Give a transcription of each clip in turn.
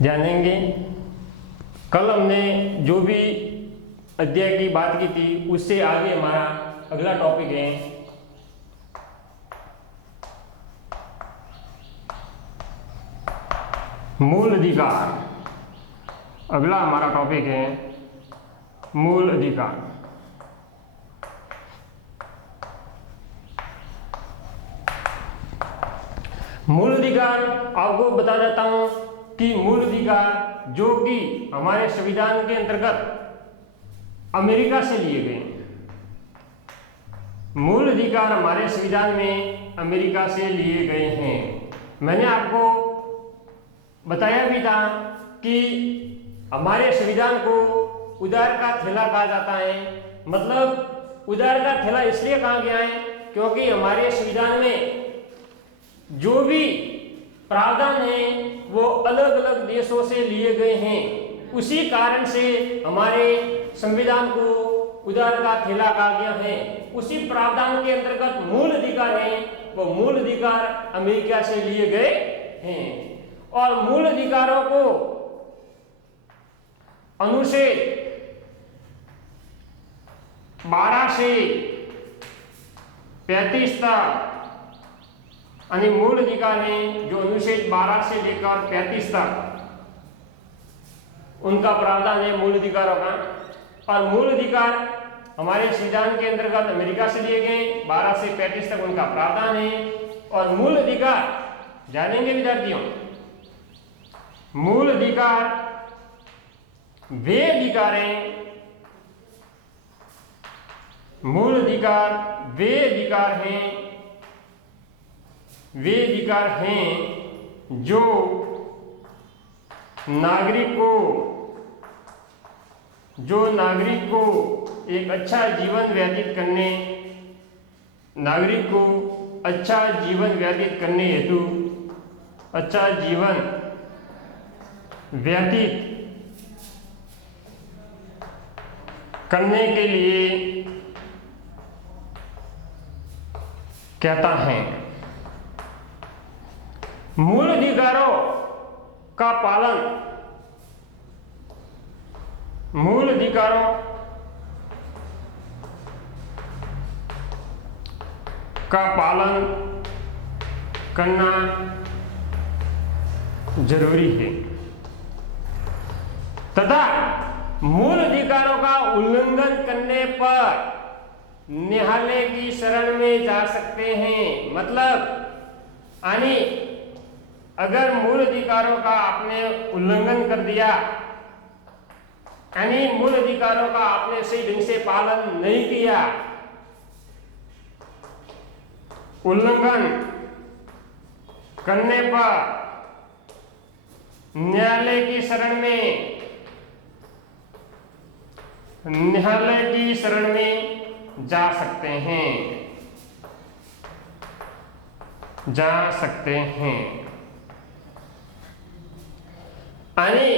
जानेंगे। कल हमने जो भी अध्याय की बात की थी उससे आगे हमारा अगला टॉपिक है मूल अधिकार। अगला हमारा टॉपिक है मूल अधिकार। मूल अधिकार आपको बता देता हूं कि मूल अधिकार जो कि हमारे संविधान के अंतर्गत अमेरिका से लिए गए हैं। मूल अधिकार हमारे संविधान में अमेरिका से लिए गए हैं। मैंने आपको बताया भी था कि हमारे संविधान को उदार का थैला कहा जाता है। मतलब उदार का थैला इसलिए कहा गया है क्योंकि हमारे संविधान में जो भी प्रावधान है वो अलग अलग देशों से लिए गए हैं। उसी कारण से हमारे संविधान को उदार का थैला कहा गया है। उसी प्रावधान के अंतर्गत मूल अधिकार है वो मूल अधिकार अमेरिका से लिए गए हैं। और मूल अधिकारों को अनुच्छेद 12 से 35 तक यानी मूल अधिकार हैं जो अनुच्छेद 12 से लेकर 35 तक उनका प्रावधान है मूल अधिकारों का। और मूल अधिकार हमारे संविधान के अंतर्गत अमेरिका से लिए गए 12 से 35 तक उनका प्रावधान है। और मूल अधिकार जानेंगे विद्यार्थियों, मूल अधिकार वे अधिकार हैं, मूल अधिकार वे अधिकार हैं, वे अधिकार हैं जो नागरिक को एक अच्छा जीवन व्यतीत करने, नागरिक को अच्छा जीवन व्यतीत करने हेतु, अच्छा जीवन व्यतीत करने के लिए कहता है। मूल अधिकारों का पालन, मूल अधिकारों का पालन करना जरूरी है तथा मूल अधिकारों का उल्लंघन करने पर न्यायालय की शरण में जा सकते हैं। मतलब यानी अगर मूल अधिकारों का आपने उल्लंघन कर दिया, यानी मूल अधिकारों का आपने सही ढंग से पालन नहीं किया, उल्लंघन करने पर न्यायालय की शरण में जा सकते हैं, जा सकते हैं। यानी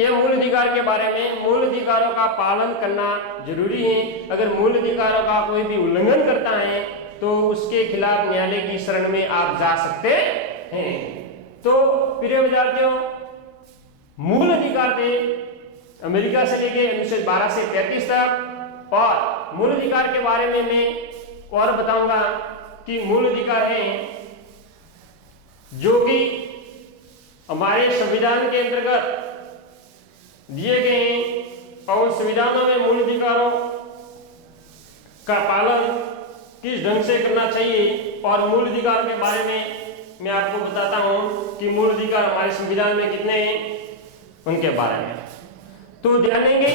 ये मूल अधिकार के बारे में, मूल अधिकारों का पालन करना जरूरी है। अगर मूल अधिकारों का कोई भी उल्लंघन करता है तो उसके खिलाफ न्यायालय की शरण में आप जा सकते हैं। तो प्रिय विद्यार्थियों, मूल अधिकार थे अमेरिका से लेके अनुच्छेद 12 से 35 तक। और मूल अधिकार के बारे में मैं और बताऊंगा कि मूल अधिकार हैं जो कि हमारे संविधान के अंतर्गत दिए गए हैं और संविधानों में मूल अधिकारों का पालन किस ढंग से करना चाहिए। और मूल अधिकार के बारे में मैं आपको बताता हूं कि मूल अधिकार हमारे संविधान में कितने हैं उनके बारे में। तो ध्यान देंगे,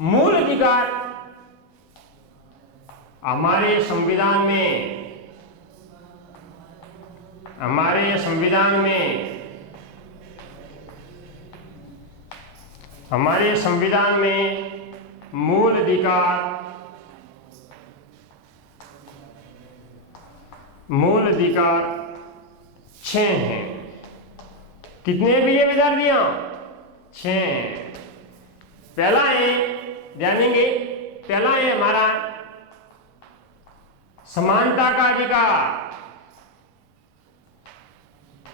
मूल अधिकार हमारे संविधान में, हमारे संविधान में, हमारे संविधान में मूल अधिकार, मूल अधिकार 6 हैं। कितने भी है विद्यार्थियों? 6। पहला है, ध्यान देंगे, पहला है हमारा समानता का अधिकार।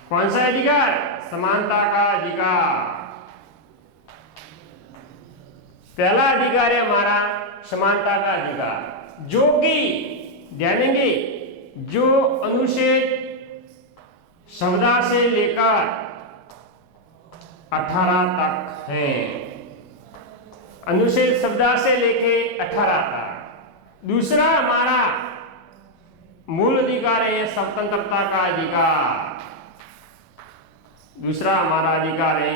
कौन सा अधिकार? समानता का अधिकार। पहला अधिकार है हमारा समानता का अधिकार, जो कि ध्यान देंगे जो अनुच्छेद 14 से लेकर 18 तक है। अनुच्छेद 14 से लेके 18 तक। दूसरा हमारा मूल अधिकार है स्वतंत्रता का अधिकार। दूसरा हमारा अधिकार है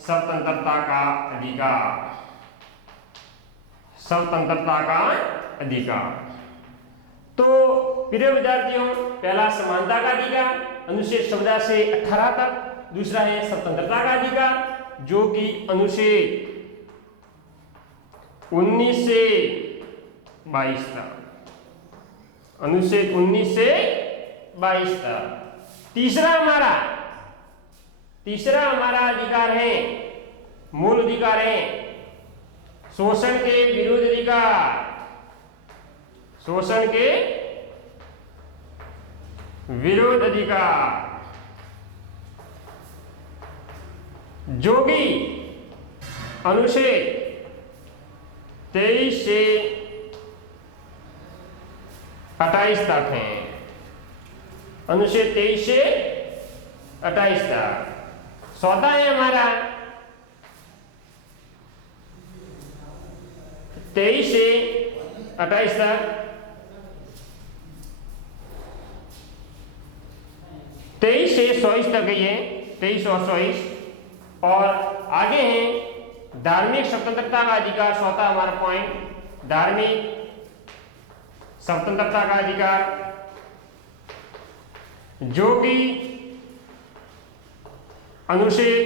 स्वतंत्रता का अधिकार। स्वतंत्रता का अधिकार। तो प्रिय विद्यार्थियों, पहला समानता का अधिकार अनुच्छेद 14 से 18 तक। दूसरा है स्वतंत्रता का अधिकार जो कि अनुच्छेद 19 से 22 तक। अनुच्छेद 19 से 22 तक। तीसरा हमारा अधिकार है, मूल अधिकार है शोषण के विरुद्ध अधिकार। शोषण के विरुद्ध अधिकार जो कि अनुच्छेद 23 से 28 तक है। अनुच्छेद 23 से 28 तक। चौथा है हमारा 23 से 28 तक। 23 से 24 तक है ये, 23 और 24। और आगे है धार्मिक स्वतंत्रता का अधिकार। चौथा हमारा पॉइंट धार्मिक स्वतंत्रता का अधिकार जो कि अनुच्छेद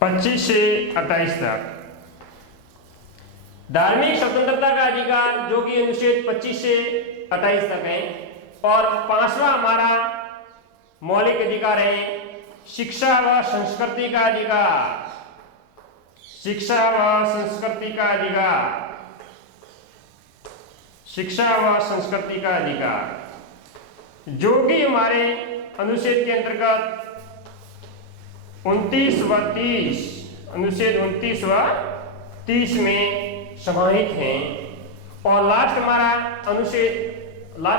25 से 28 तक। धार्मिक स्वतंत्रता का अधिकार जो कि अनुच्छेद 25 से 28 तक है। और पांचवा हमारा मौलिक अधिकार है शिक्षा व संस्कृति का अधिकार। शिक्षा व संस्कृति का अधिकार। शिक्षा व संस्कृति का अधिकार जो कि हमारे अनुच्छेद के अंतर्गत 29 व 30, अनुच्छेद 29 व 30 में समाहित हैं। और लास्ट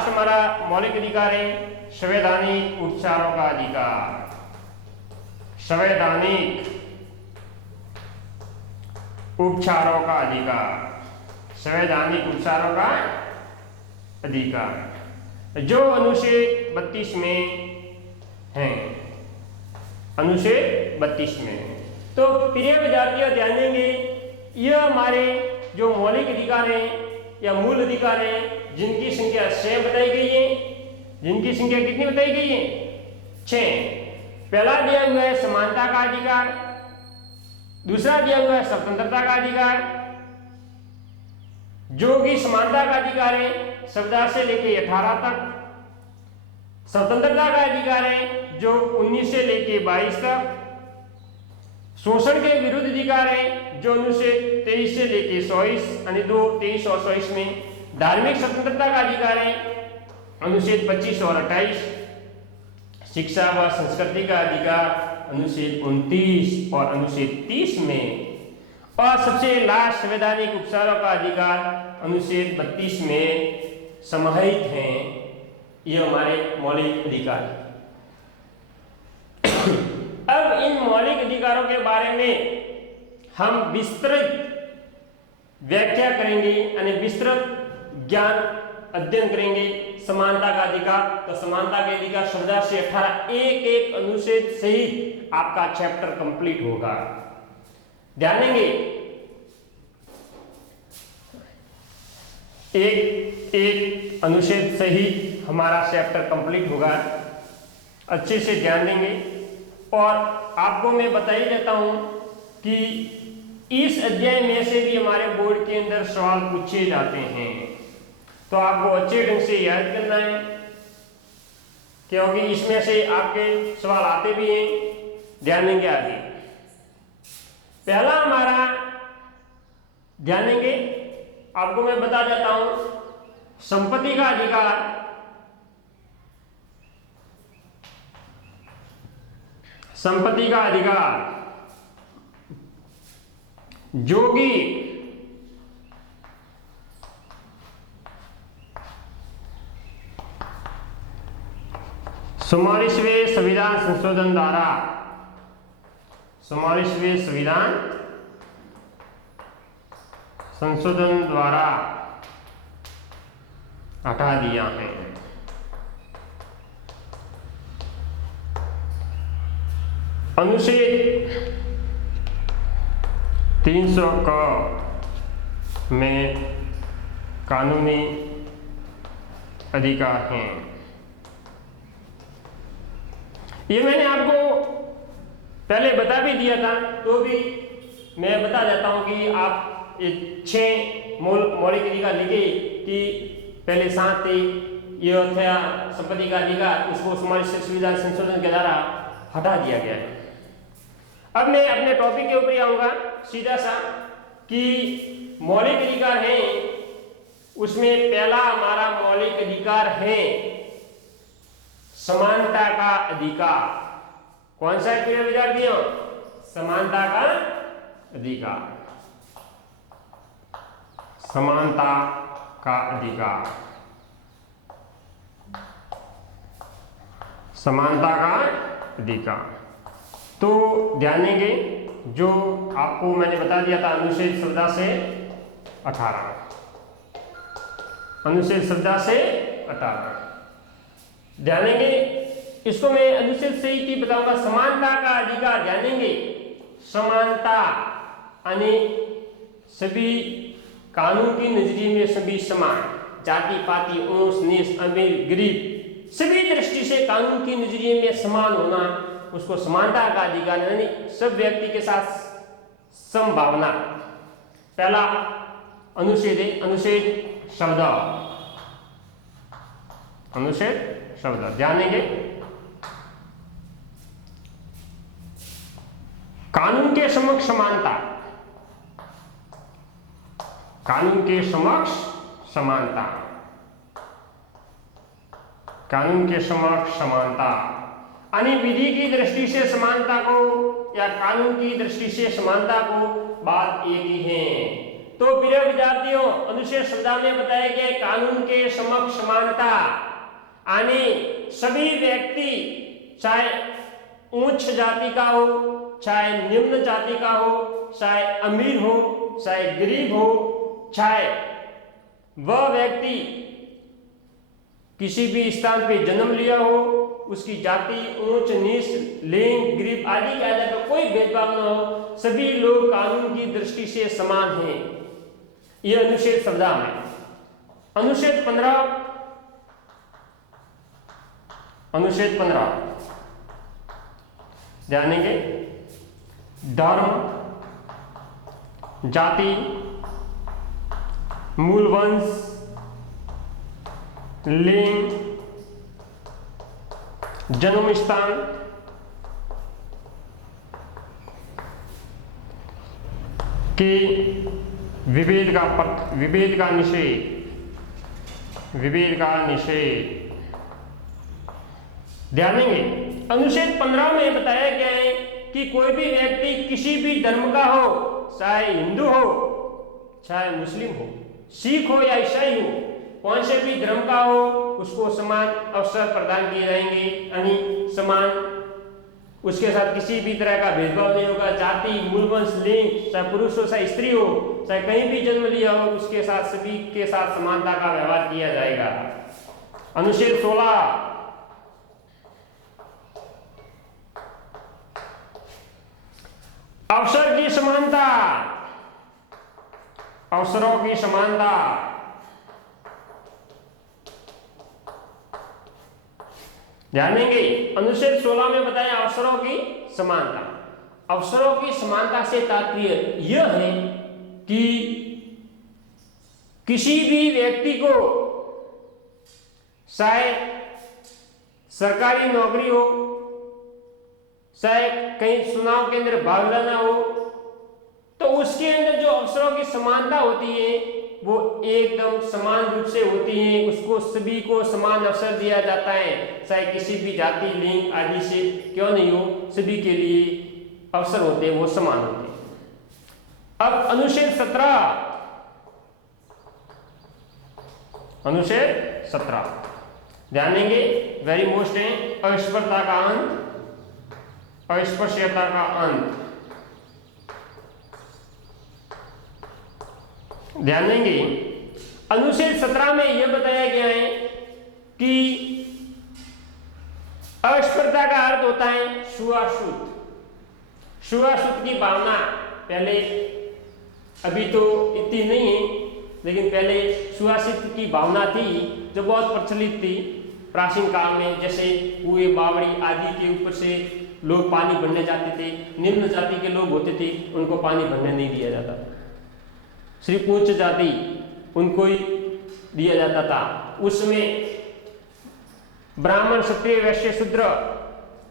हमारा मौलिक अधिकार है संवैधानिक उपचारों का अधिकार। संवैधानिक उपचारों का अधिकार। संवैधानिक उपचारों का अधिकार जो अनुच्छेद 32 में है। अनुच्छेद 32 में। तो प्रिय विद्यार्थियों ध्यान देंगे, यह हमारे जो मौलिक अधिकार हैं या मूल अधिकार हैं जिनकी संख्या 6 बताई गई है। जिनकी संख्या कितनी बताई गई है? 6। पहला दिया हुआ है समानता का अधिकार। दूसरा दिया हुआ है स्वतंत्रता का अधिकार जो कि समानता का अधिकार है 14 से लेके 18 तक। स्वतंत्रता का अधिकार है जो 19 से लेके 22 तक। शोषण के विरुद्ध अधिकार है जो अनुच्छेद 23 से लेके 24, यानी 23 और 24 में। धार्मिक स्वतंत्रता का अधिकार है अनुच्छेद 25 और 28। शिक्षा व संस्कृति का अधिकार अनुच्छेद 29 और अनुच्छेद 30 में। और सबसे लास्ट संवैधानिक उपचारों का अधिकार अनुच्छेद 32 में समाहित हैं। ये हमारे मौलिक अधिकार। अब इन मौलिक अधिकारों के बारे में हम विस्तृत व्याख्या करेंगे, यानी विस्तृत ज्ञान अध्ययन करेंगे। समानता का अधिकार, तो समानता के अधिकार 14 से 18 एक अनुच्छेद सहित आपका चैप्टर कंप्लीट होगा। ध्यान देंगे, एक अनुच्छेद सहित हमारा चैप्टर कंप्लीट होगा। अच्छे से ध्यान देंगे। और आपको मैं बता ही देता हूं कि इस अध्याय में से भी हमारे बोर्ड के अंदर सवाल पूछे जाते हैं, तो आपको अच्छे ढंग से याद करना है क्योंकि इसमें से आपके सवाल आते भी हैं। ध्यान देंगे आगे। पहला हमारा ध्यान देंगे, आपको मैं बता देता हूं संपत्ति का अधिकार। संपत्ति का अधिकार जो कि चौवालीसवें संविधान संशोधन द्वारा 44वें संविधान संशोधन द्वारा हटा दिया है। अनुच्छेद 300 क में कानूनी अधिकार हैं। ये मैंने आपको पहले बता भी दिया था, तो भी मैं बता देता हूं कि आप ये 6 मौलिक अधिकार लिखे कि पहले 7 थे, ये था संपत्ति का अधिकार, उसको संविधान संशोधन के द्वारा हटा दिया गया है। अब मैं अपने टॉपिक के ऊपर आऊंगा सीधा सा कि मौलिक अधिकार है, उसमें पहला हमारा मौलिक अधिकार है समानता का अधिकार। कौन सा है विद्यार्थियों? समानता का अधिकार, समानता का अधिकार, समानता का अधिकार। तो ध्यान देंगे, जो आपको मैंने बता दिया था अनुच्छेद 14 से 18, अनुच्छेद 14 से 18 ध्यान देंगे। इसको मैं अनुच्छेद से ही बताऊंगा। समानता का अधिकार ध्यान देंगे, समानता यानी सभी कानून की नजरिए में सभी समान, जाति पाति ऊंच नीच अमीर गरीब सभी दृष्टि से कानून की नजरिए में समान होना, उसको समानता का अधिकार यानी सब व्यक्ति के साथ समभावना। पहला अनुच्छेद है अनुच्छेद 14, अनुच्छेद 14 ध्यान देंगे। कानून के समक्ष समानता, कानून के समक्ष समानता, कानून के समक्ष समानता यानी विधि की दृष्टि से समानता को या कानून की दृष्टि से समानता को बात एक ही है। तो प्रिय विद्यार्थियों, अनुच्छेद 14 में बताया गया कानून के समक्ष समानता यानी सभी व्यक्ति चाहे उच्च जाति का हो, चाहे निम्न जाति का हो, चाहे अमीर हो, चाहे गरीब हो, चाहे वह व्यक्ति किसी भी स्थान पे जन्म लिया हो, उसकी जाति ऊंच नीच लिंग गरीब आदि के आधार पर कोई भेदभाव न हो, सभी लोग कानून की दृष्टि से समान हैं। यह अनुच्छेद 14 में। अनुच्छेद 15, अनुच्छेद 15 ध्यान देंगे, धर्म, जाति, मूल वंश, लिंग, जन्म स्थान, के विभेद का निषेध, विभेद का निषेध ध्यान देंगे। अनुच्छेद 15 में बताया गया है कि कोई भी व्यक्ति किसी भी धर्म का हो, चाहे हिंदू हो, चाहे मुस्लिम हो, सिख हो या ईसाई हो, कौन से भी धर्म का हो, उसको समान अवसर प्रदान किए जाएंगे, यानी समान, उसके साथ किसी भी तरह का भेदभाव नहीं होगा। जाति, मूलवंश, लिंग, चाहे पुरुष हो चाहे स्त्री हो, चाहे कहीं भी जन्म लिया हो, उसके साथ सभी के साथ समानता का व्यवहार किया जाएगा। अनुच्छेद 16 अवसर की समानता, अवसरों की समानता, ध्यान देंगे। अनुच्छेद 16 में बताया अवसरों की समानता। अवसरों की समानता से तात्पर्य यह है कि किसी भी व्यक्ति को चाहे सरकारी नौकरी हो, चाहे कहीं चुनाव के अंदर भाग लेना हो, तो उसके अंदर जो अवसरों की समानता होती है वो एकदम समान रूप से होती हैं, उसको सभी को समान अवसर दिया जाता है, चाहे किसी भी जाति लिंग आदि से क्यों नहीं हो, सभी के लिए अवसर होते हैं, वो समान होते हैं। अब अनुच्छेद 17, अनुच्छेद 17 ध्यान देंगे, वेरी मोस्ट है, अस्पृश्यता का अंत, अस्पृश्यता का अंत ध्यान देंगे। अनुच्छेद 17 में यह बताया गया है कि अस्पृश्यता का अर्थ होता है छुआछूत, छुआछूत की भावना पहले, अभी तो इतनी नहीं है, लेकिन पहले छुआछूत की भावना थी जो बहुत प्रचलित थी प्राचीन काल में। जैसे कुएं बावड़ी आदि के ऊपर से लोग पानी भरने जाते थे, निम्न जाति के लोग होते थे उनको पानी भरने नहीं दिया जाता था, सिर्फ उच्च जाति उनको ही दिया जाता था। उसमें ब्राह्मण क्षत्रिय वैश्य शूद्र,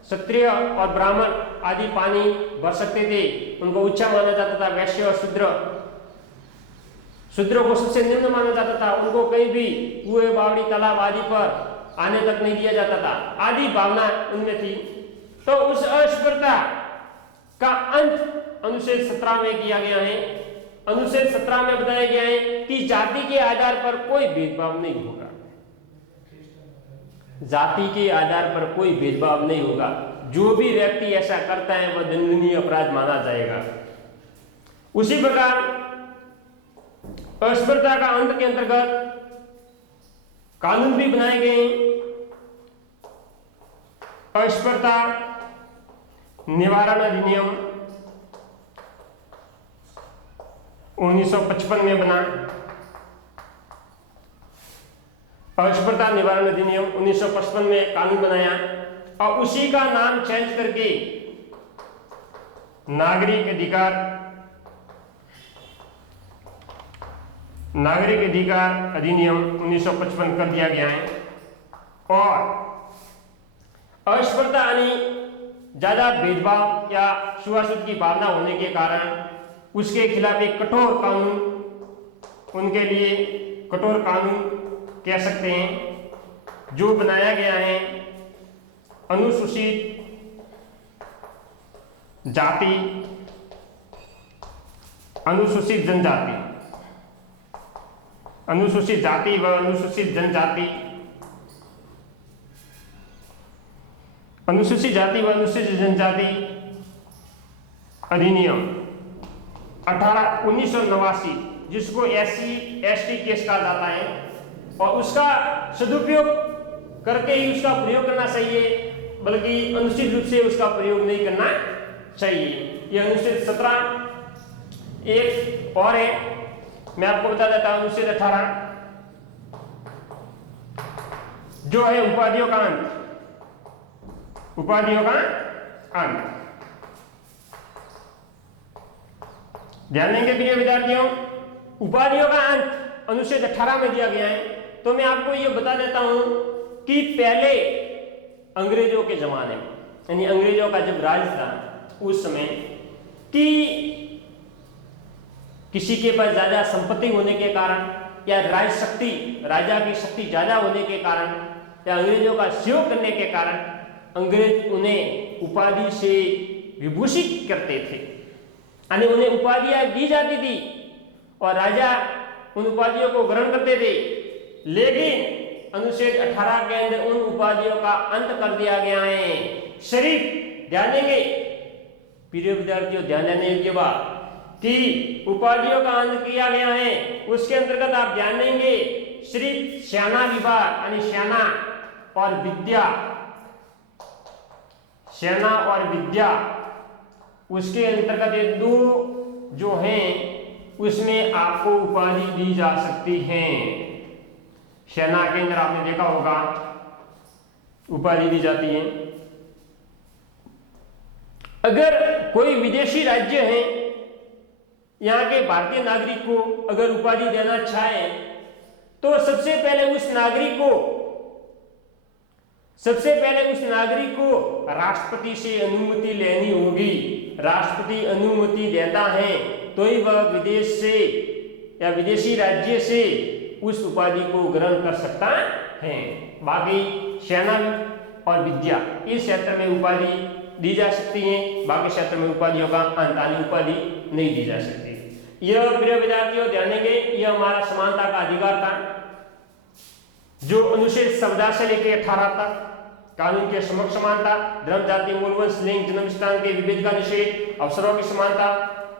क्षत्रिय और ब्राह्मण आदि पानी भर सकते थे, उनको ऊंचा माना जाता था। वैश्य और शूद्र को सबसे निम्न माना जाता था, उनको कहीं भी कुएं बावड़ी तालाब आदि पर आने तक नहीं दिया जाता था, आदि भावना उनमें थी। तो उस अस्पृश्यता का अंत अनुच्छेद 17 में किया गया है। अनुच्छेद 17 में बताया गया है कि जाति के आधार पर कोई भेदभाव नहीं होगा, जाति के आधार पर कोई भेदभाव नहीं होगा, जो भी व्यक्ति ऐसा करता है वह दंडनीय अपराध माना जाएगा। उसी प्रकार अस्पृश्यता का अंत के अंतर्गत कानून भी बनाए गए हैं। अस्पृश्यता निवारण अधिनियम 1955 में बना, अस्पृश्यता निवारण अधिनियम 1955 में कानून बनाया और उसी का नाम चेंज करके नागरिक अधिकार अधिनियम 1955 कर दिया गया है। और अस्पृश्यता यानी ज्यादा भेदभाव या छुआछूत की भावना होने के कारण उसके खिलाफ एक कठोर कानून, उनके लिए कठोर कानून कह सकते हैं, जो बनाया गया है अनुसूचित जाति, अनुसूचित जनजाति, अनुसूचित जाति व अनुसूचित जनजाति, अनुसूचित जाति व अनुसूचित जनजाति अधिनियम 1989, जिसको SC/ST केस कहा जाता है, और उसका सदुपयोग करके ही उसका प्रयोग करना चाहिए, बल्कि अनुचित रूप से उसका प्रयोग नहीं करना चाहिए। यह अनुच्छेद 17 एक और है, मैं आपको बता देता हूं। अनुच्छेद 18 जो है उपाधियों का अंत, उपाधियों का अंत ध्यान देंगे प्रिय विद्यार्थियों, उपाधियों का अंत अनुच्छेद 18 में दिया गया है। तो मैं आपको यह बता देता हूं कि पहले अंग्रेजों के जमाने में, यानी अंग्रेजों का जब राज था उस समय, कि किसी के पास ज्यादा संपत्ति होने के कारण या राज शक्ति, राजा की शक्ति ज्यादा होने के कारण या अंग्रेजों का सहयोग करने के कारण अंग्रेज उन्हें उपाधि से विभूषित करते थे, यानी उन्हें उपाधियां दी जाती थी और राजा उन उपाधियों को ग्रहण करते थे। लेकिन अनुच्छेद 18 के अंदर उन उपाधियों का अंत कर दिया गया है। सिर्फ ध्यान देंगे प्रिय विद्यार्थियों, ध्यान देने के बाद कि उपाधियों का अंत किया गया है, उसके अंतर्गत आप ध्यान देंगे सिर्फ सेना विभाग यानी सेना और विद्या, सेना और विद्या, उसके अंतर्गत ये दो जो हैं उसमें आपको उपाधि दी जा सकती है। सेना के अंदर आपने देखा होगा उपाधि दी जाती है। अगर कोई विदेशी राज्य है, यहाँ के भारतीय नागरिक को अगर उपाधि देना चाहे तो सबसे पहले उस नागरिक को राष्ट्रपति से अनुमति लेनी होगी। राष्ट्रपति अनुमति देता है तो ही वह विदेश से या विदेशी राज्य से उस उपाधि को ग्रहण कर सकता है। बाकी सेना और विद्या इस क्षेत्र में उपाधि दी जा सकती है, बाकी क्षेत्र में उपाधियों का अंतानी उपाधि नहीं दी जा सकती। यह प्रिय विद्यार्थियों ध्यान देंगे, यह हमारा समानता का अधिकार था जो अनुच्छेद 14 से लेकर 18 तक कानून के समक्ष समानता, धर्म जाति मूलवंश लिंग जन्म स्थान के विभेद का निषेध, अवसरों की समानता,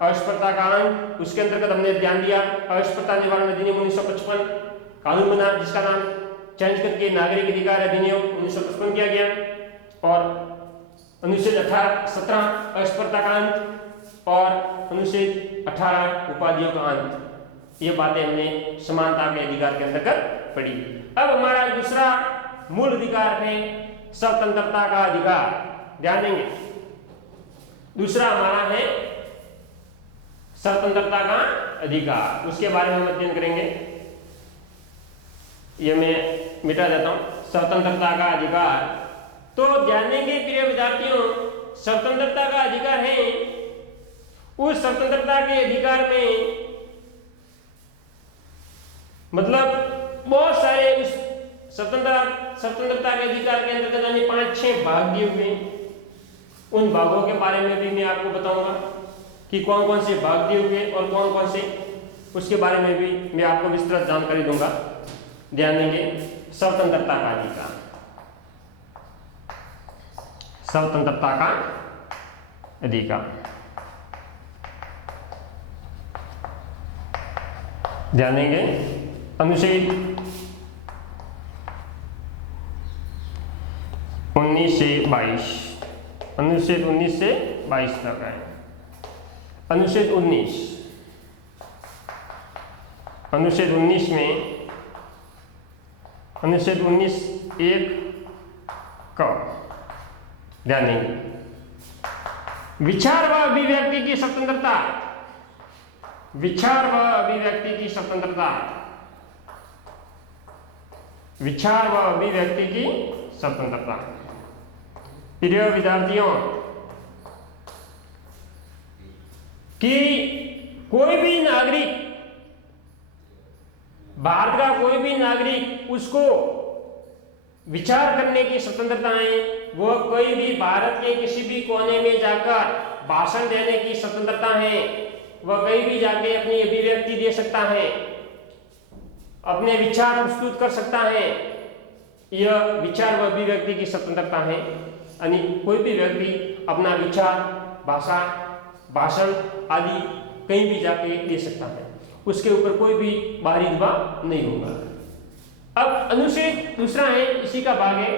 अस्पृश्यता का अंत, उसके अंतर्गत हमने ध्यान दिया अस्पृश्यता निवारण अधिनियम 1955 कानून बना जिसका नाम चेंज करके नागरिक अधिकार अधिनियम 1955 किया गया, और अनुच्छेद 17 अस्पृश्यता का अंत और अनुच्छेद 18 उपाधियों का अंत। ये बातें हमने समानता के अधिकार के अंतर्गत पढ़ी। अब हमारा दूसरा मूल अधिकार है स्वतंत्रता का अधिकार। ध्यान देंगे, दूसरा हमारा है स्वतंत्रता का अधिकार, उसके बारे में हम अध्ययन करेंगे। ये मैं मिटा देता हूं, स्वतंत्रता का अधिकार। तो ध्यान देंगे प्रिय विद्यार्थियों, स्वतंत्रता का अधिकार है, उस स्वतंत्रता के अधिकार में मतलब बहुत सारे उस स्वतंत्रता के अधिकार के अंतर्गत हमने 5-6 भाग दिए हुए। उन भागों के बारे में भी मैं आपको बताऊंगा कि कौन कौन से भाग दिए हुए और कौन कौन से, उसके बारे में भी मैं आपको विस्तृत जानकारी दूंगा। ध्यान देंगे, स्वतंत्रता का अधिकार, स्वतंत्रता का अधिकार। ध्यान देंगे, अनुच्छेद 19 से 22, अनुच्छेद 19 से 22 तक है। अनुच्छेद 19, अनुच्छेद 19 में अनुच्छेद 19(1) क ध्यान देंगे, विचार व अभिव्यक्ति की स्वतंत्रता, विचार व अभिव्यक्ति की स्वतंत्रता, विचार व अभिव्यक्ति की स्वतंत्रता। प्रिय विद्यार्थियों, कि कोई भी नागरिक, भारत का कोई भी नागरिक, उसको विचार करने की स्वतंत्रता है। वह कोई भी भारत के किसी भी कोने में जाकर भाषण देने की स्वतंत्रता है। वह कहीं भी जाके अपनी अभिव्यक्ति दे सकता है, अपने विचार प्रस्तुत कर सकता है। यह विचार व अभिव्यक्ति की स्वतंत्रता है। यानी कोई भी व्यक्ति अपना विचार, भाषा, भाषण आदि कहीं भी जाके दे सकता है, उसके ऊपर कोई भी बाहरी दबाव नहीं होगा। अब अनुच्छेद दूसरा है, इसी का भाग है,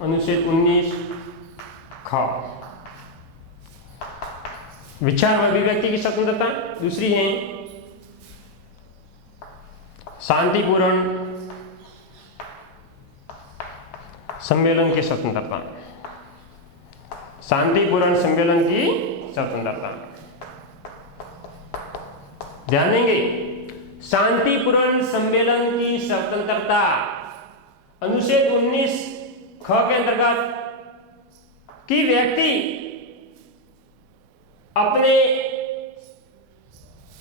अनुच्छेद 19 ख, विचार व अभिव्यक्ति की स्वतंत्रता। दूसरी है शांतिपूर्ण सम्मेलन की स्वतंत्रता, शांतिपूर्ण सम्मेलन की स्वतंत्रता। ध्यान देंगे, शांतिपूर्ण सम्मेलन की स्वतंत्रता अनुच्छेद 19 ख के अंतर्गत कि व्यक्ति अपने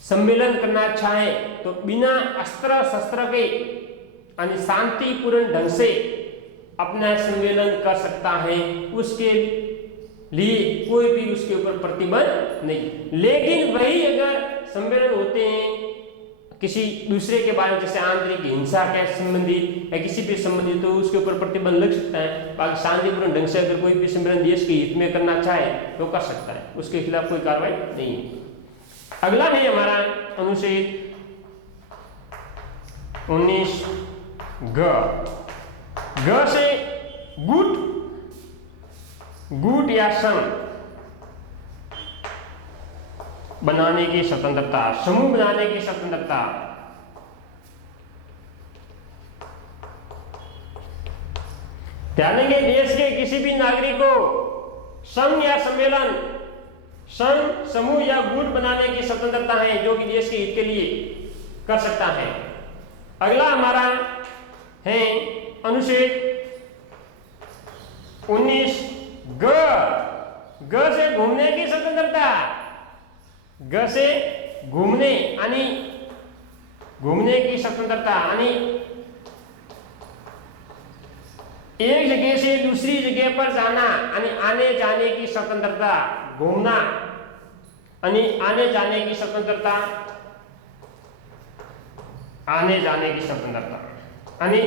सम्मेलन करना चाहे तो बिना अस्त्र शस्त्र के यानी शांतिपूर्ण ढंग से अपना सम्मेलन कर सकता है। उसके लिए कोई भी उसके ऊपर प्रतिबंध नहीं। लेकिन वही अगर सम्मेलन होते हैं किसी दूसरे के बारे में, जैसे आंतरिक हिंसा के संबंधित या किसी भी संबंधित, तो उसके ऊपर प्रतिबंध लग सकता है। बाकी शांतिपूर्ण ढंग से अगर कोई भी सम्मेलन देश के हित में करना चाहे तो कर सकता है, उसके खिलाफ कोई कार्रवाई नहीं है। अगला है हमारा अनुच्छेद 19 ग से गुट या संघ बनाने की स्वतंत्रता, समूह बनाने की स्वतंत्रता। ध्यान देंगे, देश के किसी भी नागरिक को संघ या सम्मेलन, संघ, समूह या गुट बनाने की स्वतंत्रता है, जो कि देश के हित के लिए कर सकता है। अगला हमारा है अनुच्छेद 19 ग से घूमने की स्वतंत्रता, ग से घूमने यानी घूमने की स्वतंत्रता, यानी एक जगह से दूसरी जगह पर जाना यानी आने जाने की स्वतंत्रता, घूमना यानी आने जाने की स्वतंत्रता, आने जाने की स्वतंत्रता, यानी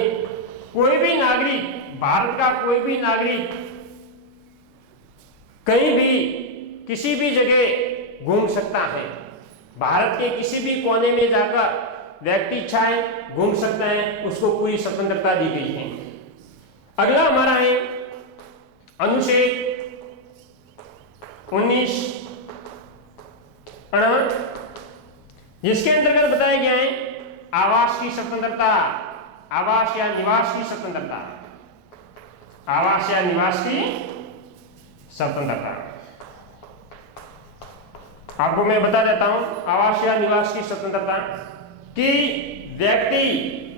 कोई भी नागरिक, भारत का कोई भी नागरिक कहीं भी किसी भी जगह घूम सकता है। भारत के किसी भी कोने में जाकर व्यक्ति इच्छाए घूम सकता है, उसको पूरी स्वतंत्रता दी गई है। अगला हमारा है अनुच्छेद 19 जिसके अंतर्गत बताया गया है आवास की स्वतंत्रता, आवास या निवास की स्वतंत्रता, आवास या निवास की स्वतंत्रता। आपको मैं बता देता हूं आवास या निवास की स्वतंत्रता कि व्यक्ति,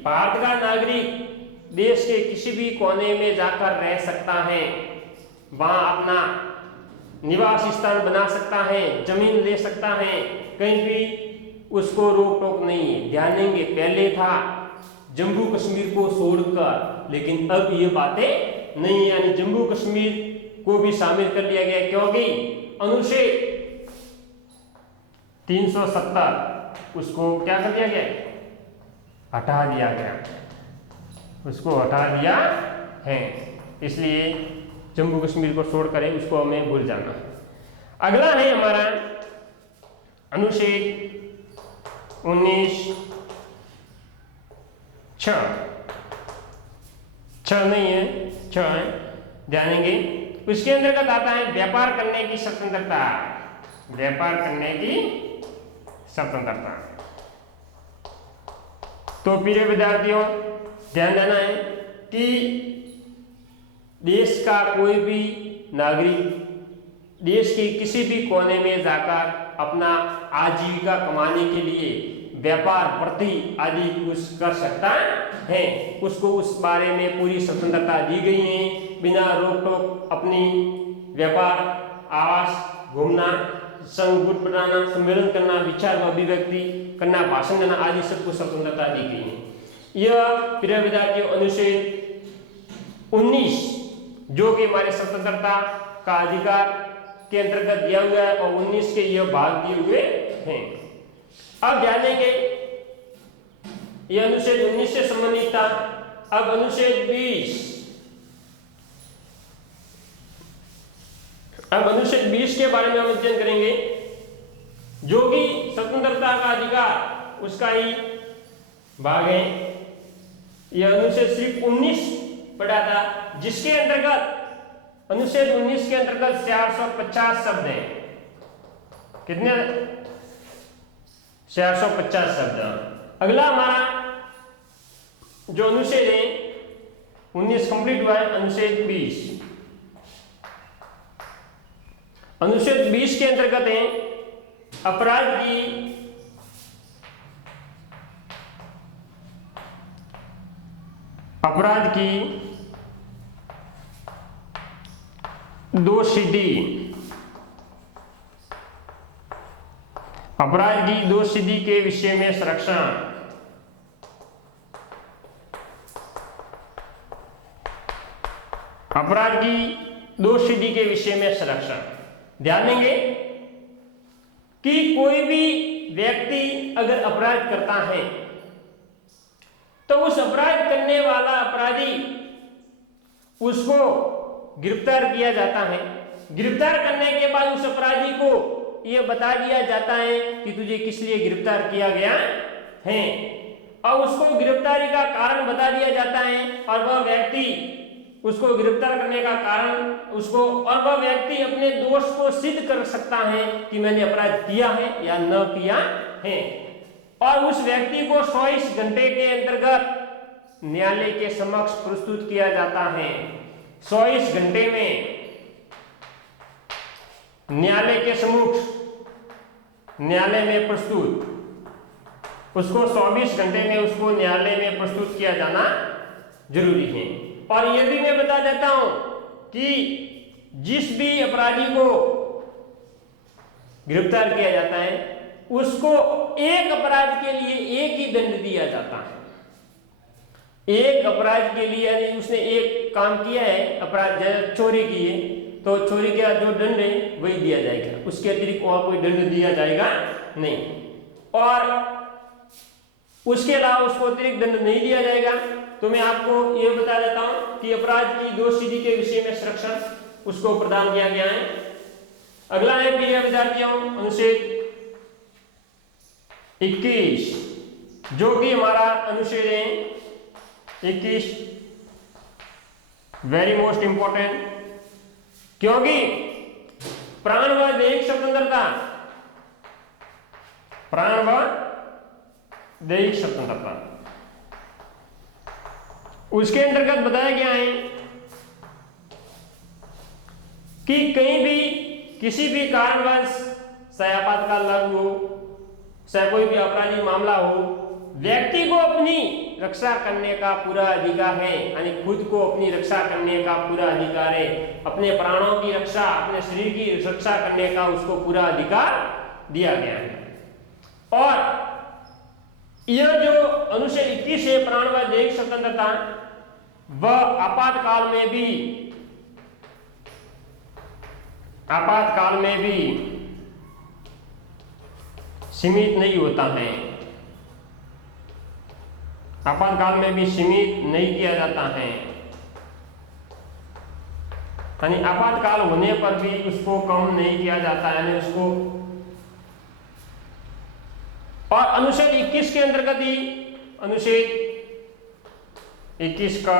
भारत का नागरिक देश के किसी भी कोने में जाकर रह सकता है, वहां अपना निवास स्थान बना सकता है, जमीन ले सकता है, कहीं भी उसको रोक टोक नहीं है। ध्यान देंगे पहले था जम्मू कश्मीर को छोड़कर, लेकिन अब ये बातें नहीं है, यानी जम्मू कश्मीर को भी शामिल कर लिया गया, क्योंकि अनुच्छेद 370 उसको क्या कर दिया गया, हटा दिया गया, उसको हटा दिया है, इसलिए जम्मू कश्मीर को छोड़कर उसको हमें भूल जाना। अगला है हमारा अनुच्छेद 19(6) नहीं है, 6 है, ध्यान देंगे। उसके अंतर्गत आता है व्यापार करने की स्वतंत्रता, व्यापार करने की स्वतंत्रता। तो प्रिय विद्यार्थियों ध्यान देना है कि देश का कोई भी नागरिक देश के किसी भी कोने में जाकर अपना आजीविका कमाने के लिए व्यापार वृद्धि आदि कुछ कर सकता है, उसको उस बारे में पूरी स्वतंत्रता दी गई है। बिना रोक टोक अपनी व्यापार, आवास, घूमना, संघ गुट बनाना, सम्मेलन करना, विचार व अभिव्यक्ति करना, भाषण देना आदि सबको स्वतंत्रता दी गई है। यह प्रिय विद्यार्थियों अनुच्छेद 19 जो कि हमारे स्वतंत्रता का अधिकार के अंतर्गत दिया हुआ है और 19 के यह भाग दिए हुए हैं। अब ध्यान देंगे यह अनुच्छेद 19 से संबंधित था। अब अनुच्छेद 20, अब अनुच्छेद 20 के बारे में हम अध्ययन करेंगे, जो कि स्वतंत्रता का अधिकार उसका ही भाग है। यह अनुच्छेद सिर्फ 19 पढ़ा था, जिसके अंतर्गत अनुच्छेद 19 के अंतर्गत 450 शब्द हैं। कितने? 450 शब्द। अगला हमारा जो अनुच्छेद है 19 कंप्लीट हुआ है, अनुच्छेद 20। अनुच्छेद 20 के अंतर्गत है अपराध की दोषसिद्धि, अपराध की दोषसिद्धि के विषय में संरक्षण, अपराध की दोषसिद्धि के विषय में संरक्षण। ध्यान देंगे कि कोई भी व्यक्ति अगर अपराध करता है तो उस अपराध करने वाला अपराधी उसको गिरफ्तार किया जाता है। गिरफ्तार करने के बाद उस अपराधी को यह बता दिया जाता है कि तुझे किस लिए गिरफ्तार किया गया है, और उसको गिरफ्तारी का कारण बता दिया जाता है, और वह व्यक्ति उसको गिरफ्तार करने का कारण उसको, और वह व्यक्ति अपने दोष को सिद्ध कर सकता है कि मैंने अपराध किया है या न किया है, और उस व्यक्ति को 24 घंटे के अंतर्गत न्यायालय के समक्ष प्रस्तुत किया जाता है। 24 घंटे में न्यायालय के सम्मुख, न्यायालय में प्रस्तुत, उसको 24 घंटे में उसको न्यायालय में प्रस्तुत किया जाना जरूरी है। और यह भी मैं बता देता हूं कि जिस भी अपराधी को गिरफ्तार किया जाता है उसको एक अपराध के लिए एक ही दंड दिया जाता है। एक अपराध के लिए यानी उसने एक काम किया है, अपराध जैसे चोरी की है तो चोरी का जो दंड है वही दिया जाएगा, उसके अतिरिक्त और कोई दंड दिया जाएगा नहीं। और उसके अलावा उसको अतिरिक्त दंड नहीं दिया जाएगा। तो मैं आपको ये बता देता हूं कि अपराध की दोषसिद्धि के विषय में संरक्षण उसको प्रदान किया गया है। अगला है प्रिय विद्यार्थियों अनुच्छेद 21, जो कि हमारा अनुच्छेद है 21, वेरी मोस्ट इंपॉर्टेंट, क्योंकि प्राण व दैहिक स्वतंत्रता, प्राण व दैहिक स्वतंत्रता, उसके अंतर्गत बताया गया है कि कहीं भी किसी भी कारणवश चाहे आपातकाल लागू हो, चाहे कोई भी आपराधिक मामला हो, व्यक्ति को अपनी रक्षा करने का पूरा अधिकार है, यानी खुद को अपनी रक्षा करने का पूरा अधिकार है। अपने प्राणों की रक्षा, अपने शरीर की रक्षा करने का उसको पूरा अधिकार दिया गया है। और यह जो अनुच्छेद 21 है प्राण व दैहिक स्वतंत्रता, वह आपातकाल में भी सीमित नहीं होता है, आपातकाल में भी सीमित नहीं किया जाता है, यानी आपातकाल होने पर भी उसको कम नहीं किया जाता है, यानी उसको। और अनुच्छेद 21 के अंतर्गत ही अनुच्छेद 21 का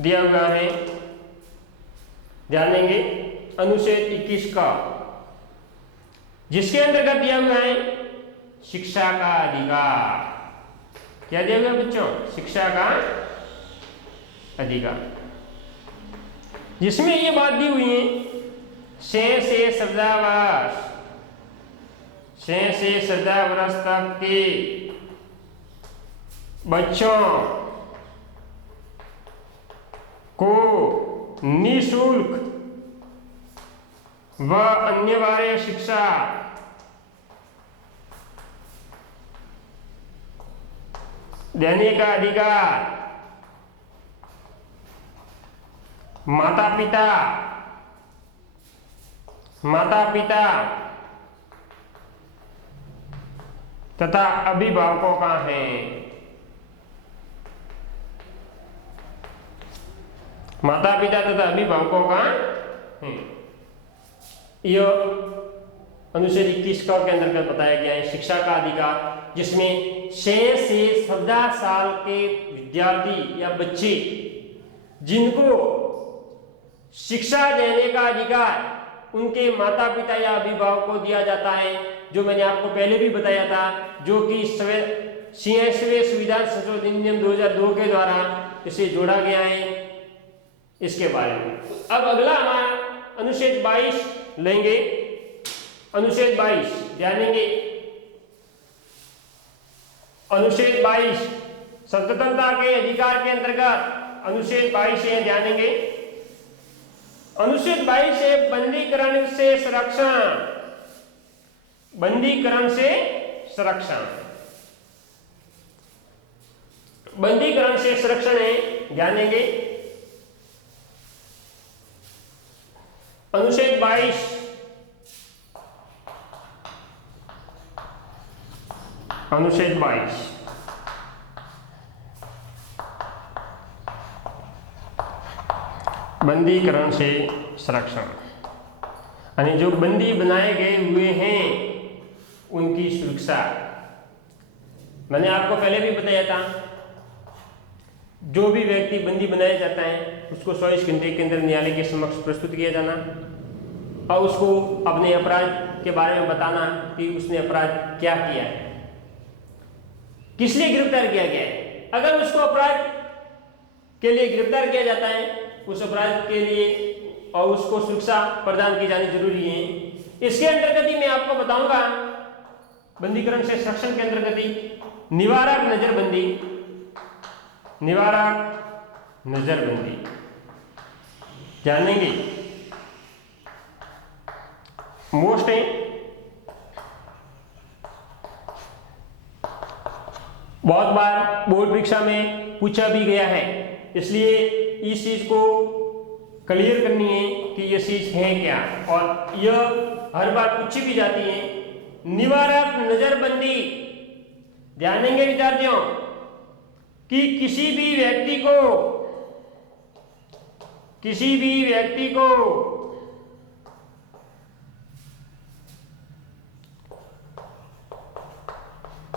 दिया हुआ है, ध्यान देंगे अनुच्छेद 21 का, जिसके अंतर्गत दिया हुआ है शिक्षा का अधिकार। क्या दिया हुआ बच्चों? शिक्षा का अधिकार, जिसमें ये बात दी हुई है 6 से 17 वर्ष तक के बच्चों को निःशुल्क व अनिवार्य शिक्षा देने का अधिकार माता पिता तथा अभिभावकों का है। माता पिता तथा अभिभावकों का है। यह अनुच्छेद 21 का के अंतर्गत बताया गया है शिक्षा का अधिकार, जिसमें 6 से 17 साल के विद्यार्थी या बच्चे जिनको शिक्षा देने का अधिकार उनके माता पिता या अभिभावक को दिया जाता है, जो मैंने आपको पहले भी बताया था, जो कि 66वें संविधान संशोधन नियम 2002 के द्वारा इसे जोड़ा गया है। इसके बारे में अब अगला हमारा अनुच्छेद 22 लेंगे। अनुच्छेद 22 ध्यान देंगे, अनुच्छेद 22 स्वतंत्रता के अधिकार के अंतर्गत अनुच्छेद 22 है, ध्यान देंगे। अनुच्छेद 22 है बंदीकरण से संरक्षण, बंदीकरण से संरक्षण, बंदीकरण से संरक्षण है, ध्यान देंगे। अनुच्छेद 22 बंदीकरण से संरक्षण, यानी जो बंदी बनाए गए हुए हैं उनकी सुरक्षा। मैंने आपको पहले भी बताया था, जो भी व्यक्ति बंदी बनाया जाता है उसको 24 घंटे के अंदर न्यायालय के समक्ष प्रस्तुत किया जाना और उसको अपने अपराध के बारे में बताना कि उसने अपराध क्या किया है, किस लिए गिरफ्तार किया गया है। अगर उसको अपराध के लिए गिरफ्तार किया जाता है, उस अपराध के लिए और उसको सुरक्षा प्रदान की जानी जरूरी है। इसके अंतर्गत ही मैं आपको बताऊंगा, बंदीकरण से संरक्षण के अंतर्गत ही निवारक नजरबंदी, निवारक नजरबंदी जानेंगे। मोस्ट है बहुत बार बोर्ड परीक्षा में पूछा भी गया है, इसलिए इस चीज को क्लियर करनी है कि ये चीज है क्या, और यह हर बार पूछी भी जाती है। निवारक नजरबंदी, ध्यान देंगे विद्यार्थियों कि किसी भी व्यक्ति को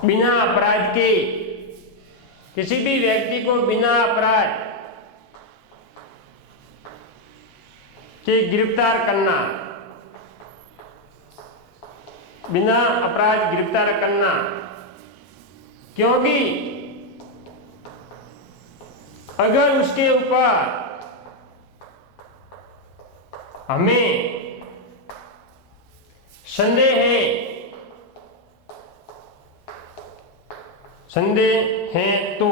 बिना अपराध के गिरफ्तार करना, बिना अपराध गिरफ्तार करना, क्योंकि अगर उसके ऊपर हमें संदेह है तो,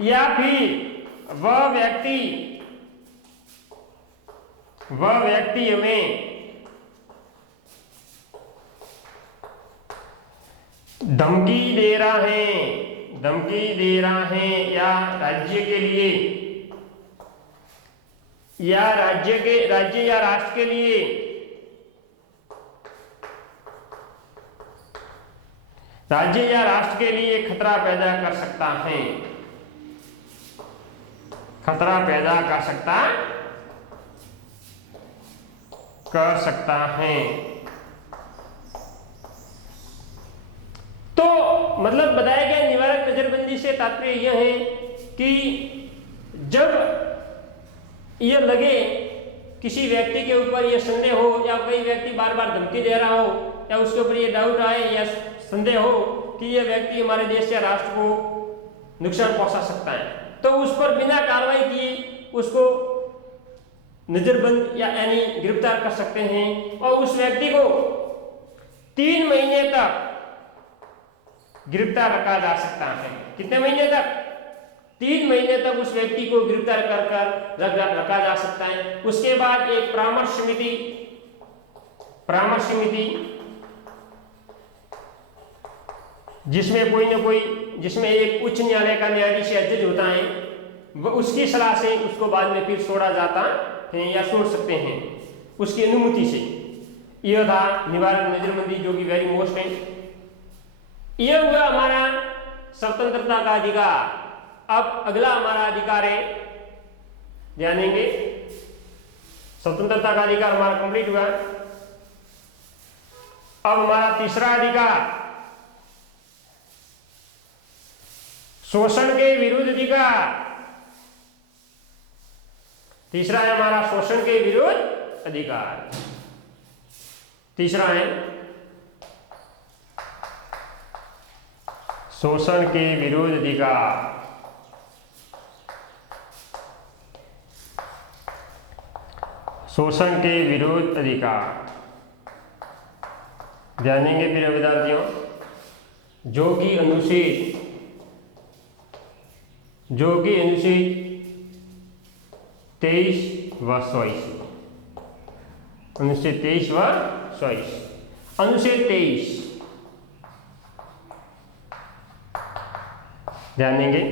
या फिर वह व्यक्ति हमें धमकी दे रहा है या राज्य के लिए या राज्य या राष्ट्र के लिए खतरा पैदा कर सकता है। तो मतलब बताया गया निवारक नजरबंदी से तात्पर्य यह है कि जब यह लगे किसी व्यक्ति के ऊपर यह संदेह हो, या कोई व्यक्ति बार बार धमकी दे रहा हो, या उसके ऊपर यह डाउट आए या संदेह हो कि यह व्यक्ति हमारे देश या राष्ट्र को नुकसान पहुंचा सकता है, तो उस पर बिना कार्रवाई किए उसको नजरबंद यानी गिरफ्तार कर सकते हैं, और उस व्यक्ति को 3 महीने तक गिरफ्तार रखा जा सकता है। कितने महीने तक? 3 महीने तक उस व्यक्ति को गिरफ्तार कर रखा जा सकता है। उसके बाद एक परामर्श समिति जिसमें एक उच्च न्यायालय का न्यायाधीश या जज होता है, वह उसकी सलाह से उसको बाद में फिर छोड़ा जाता है या छोड़ सकते हैं उसकी अनुमति से। यह था निवारक नजरबंदी, जो कि वेरी मोस्ट है। यह हुआ हमारा स्वतंत्रता का अधिकार। अब अगला हमारा अधिकार है, ध्यान देंगे, स्वतंत्रता का अधिकार हमारा कंप्लीट हुआ। अब हमारा तीसरा अधिकार, शोषण के विरुद्ध अधिकार। तीसरा है हमारा शोषण के विरुद्ध अधिकार। तीसरा है शोषण के विरुद्ध अधिकार। शोषण के विरुद्ध अधिकार, ध्यान देंगे प्रिय विद्यार्थियों, जो कि अनुच्छेद 23 व 24, अनुच्छेद 23 व 24। अनुच्छेद 23, ध्यान देंगे,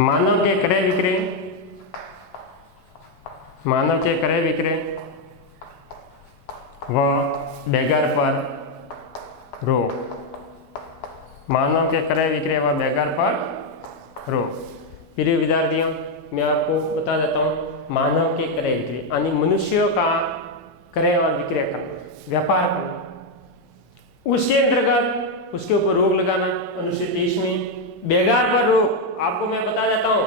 मानव के क्रय विक्रय व बेगार पर रोक। मानव के क्रय विक्रय व बेगार पर रोक। प्रिय विद्यार्थियों, मैं आपको बता देता हूँ, मानव के क्रय विक्रय यानी मनुष्यों का क्रय और विक्रय करना, व्यापार करना, उसके अंतर्गत उसके ऊपर रोक लगाना अनुच्छेद 23 में। बेगार पर रोक, आपको मैं बता देता हूँ,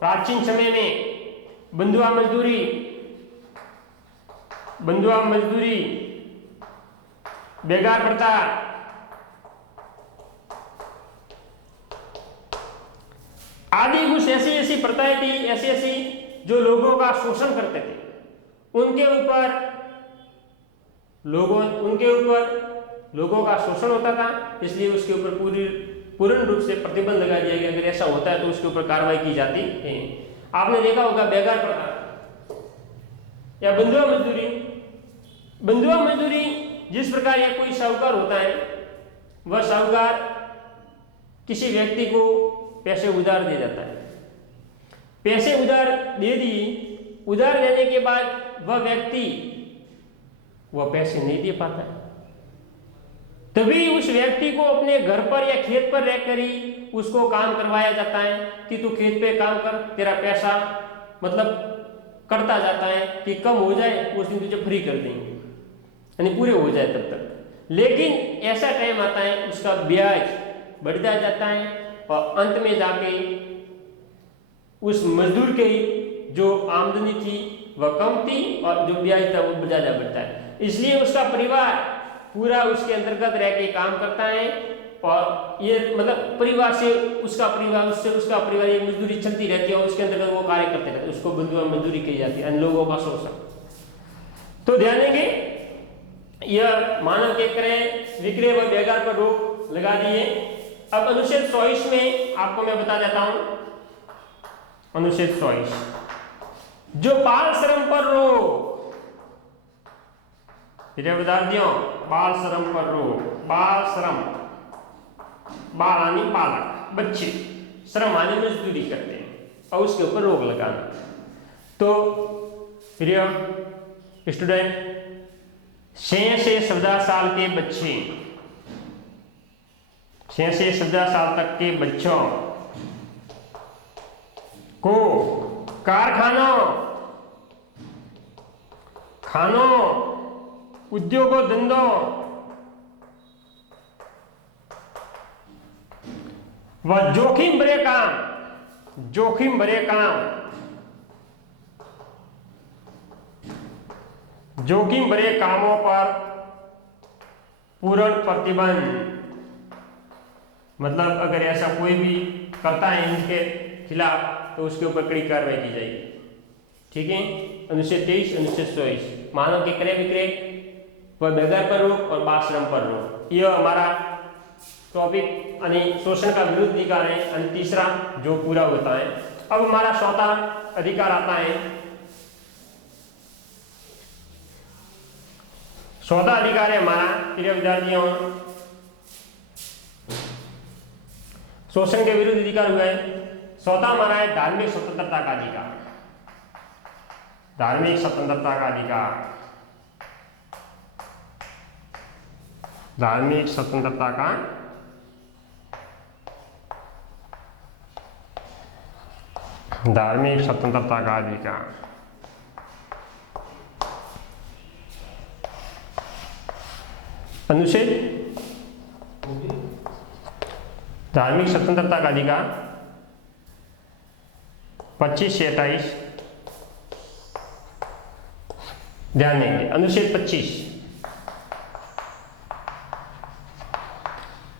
प्राचीन समय में बंधुआ मजदूरी, बेगार प्रथा, आदि कुछ ऐसी प्रथाएं थी, ऐसी जो लोगों का शोषण करते थे। उनके ऊपर लोगों का शोषण होता था, इसलिए उसके ऊपर पूर्ण रूप से प्रतिबंध लगा दिया गया। अगर ऐसा होता है तो उसके ऊपर कार्रवाई की जाती है। आपने देखा होगा बेगार प्रथा या बंधुआ मजदूरी जिस प्रकार या कोई साहूकार होता है, वह साहूकार किसी व्यक्ति को पैसे उधार दे जाता है। पैसे उधार दे दिए, उधार लेने के बाद वह व्यक्ति वह पैसे नहीं दे पाता है। तभी उस व्यक्ति को अपने घर पर या खेत पर रहकर ही उसको काम करवाया जाता है कि तू खेत पे काम कर, तेरा पैसा मतलब करता जाता है कि कम हो जाए उस दिन तुझे फ्री कर देंगे, यानी पूरे हो जाए तब तक। लेकिन ऐसा टाइम आता है उसका ब्याज बढ़ता जाता है और अंत में जाके उस मजदूर की जो आमदनी थी वह कम थी और जो ब्याज था वो ज़्यादा बढ़ता है। इसलिए उसका परिवार पूरा उसके अंतर्गत रह के काम करता है और ये मतलब परिवार से उसका परिवार उससे उसका परिवार ये मजदूरी चलती रहती है और उसके अंतर्गत वो कार्य करते रहते हैं। उसको बंधुआ मजदूरी कही जाती है, अन्य लोगों का शोषण। तो ध्यान देंगे, यह मानव के क्रय विक्रय व व्यवहार पर रोक लगा दिए। अब अनुच्छेद 24 में आपको मैं बता देता हूं। अनुच्छेद 24 जो बाल श्रम पर रोक, विद्यार्थियों बाल श्रम पर रोक, बाल श्रम, बाल यानी बालक बच्चे, श्रम यानी मजदूरी करते हैं और उसके ऊपर रोक लगाना। तो प्रिय स्टूडेंट 6 से 14 साल के बच्चे, 6 से 14 साल तक के बच्चों को कारखानों, खानों, उद्योगों, धंधों व जोखिम भरे काम, जोखिम भरे काम, जोखिम भरे कामों पर पूर्ण प्रतिबंध, मतलब अगर ऐसा कोई भी करता है इनके खिलाफ तो उसके ऊपर कड़ी कार्रवाई की जाएगी। ठीक है। अनुच्छेद 23, अनुच्छेद 24 मानव के क्रय विक्रय व व्यवहार पर रोक और बाल श्रम पर रोक, यह हमारा टॉपिक यानी शोषण का विरुद्ध अधिकार है और तीसरा जो पूरा होता है। अब हमारा चौथा अधिकार आता है। चौथा अधिकार है हमारा प्रिय विद्यार्थियों, शोषण के विरुद्ध अधिकार हुआ है। चौथा हमारा है धार्मिक स्वतंत्रता का अधिकार, धार्मिक स्वतंत्रता का अधिकार, धार्मिक स्वतंत्रता का धार्मिक स्वतंत्रता का अधिकार। अनुच्छेद धार्मिक स्वतंत्रता का अधिकार 25 से 28 ध्यान देंगे। अनुच्छेद 25,